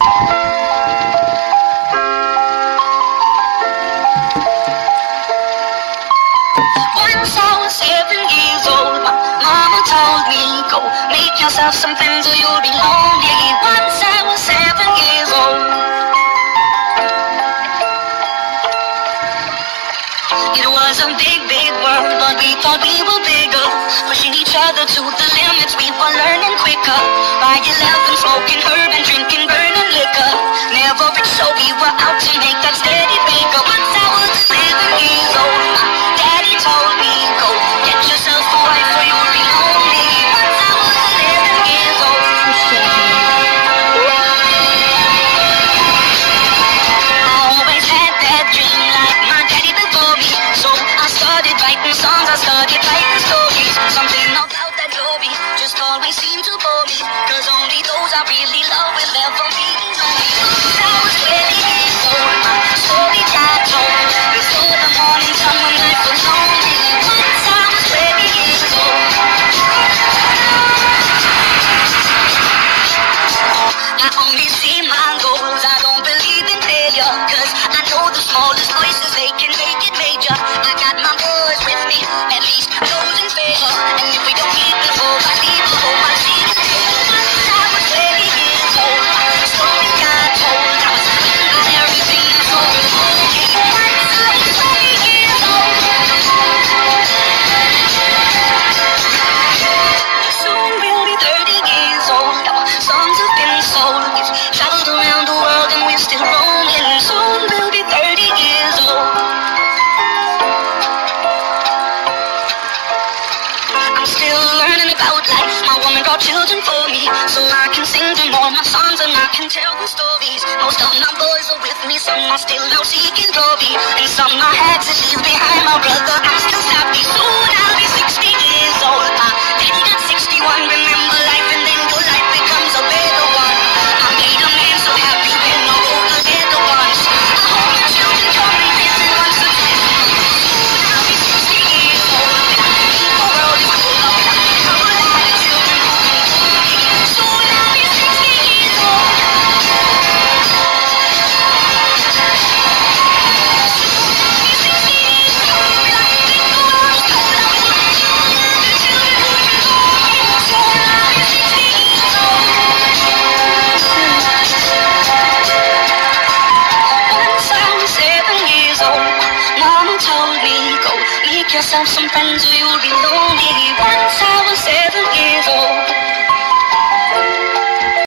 Once I was 7 years old, my mama told me, go make yourself some friends or you'll be lonely. Once I was 7 years old. It was a big, big world, but we thought we were bigger. Pushing each other to the limits, we were learning quicker. By 11, smoking herb and drinking burning liquor. Never rich, so we were out to make that steady figure. Once I was 7 years old, my daddy told me, go get yourself a wife or you'll be lonely. Once I was 11 years old. I always had that dream like my daddy before me. So I started writing songs, I started writing stories. Something about that glory just always seemed to bore me. Cause only those I really love will ever really know me. Once I was 20 years old, my story got told. Before the morning sun when life was lonely. Once I was 20 years old. I only see my goals, I don't believe in failure. Cause I know the smallest voices, they can make it major. I got my boys with me, at least those in favor. And if we don't meet before I leave, I hope I see you later. Once I was 20 years old, my story got told. I was remembering everything I saw before me. Once I was 20 years old. Soon we'll be 30 years old. Our songs have been sold. We've traveled around the world and we're still rolling. Soon we'll be 30 years old. I'm still learning about life. My woman brought children for me, so I can sing them all my songs and I can tell them stories. Most of my boys are with me, some are still out seeking glory, and some I had to leave behind. My brother, I'm still happy. Soon I'll be 60 years old. My daddy got 61. Remember life and then your life becomes a better one. I made a man so happy when I wrote the letter once. I hope my children come and visit once or twice. Soon I'll be 60 years old. And I think the world is full of a lot of children who can do me. Soon I'll be 60 years old. Once I was 7 years old, Mama told me, go make yourself some friends or you'll be lonely. Once I was 7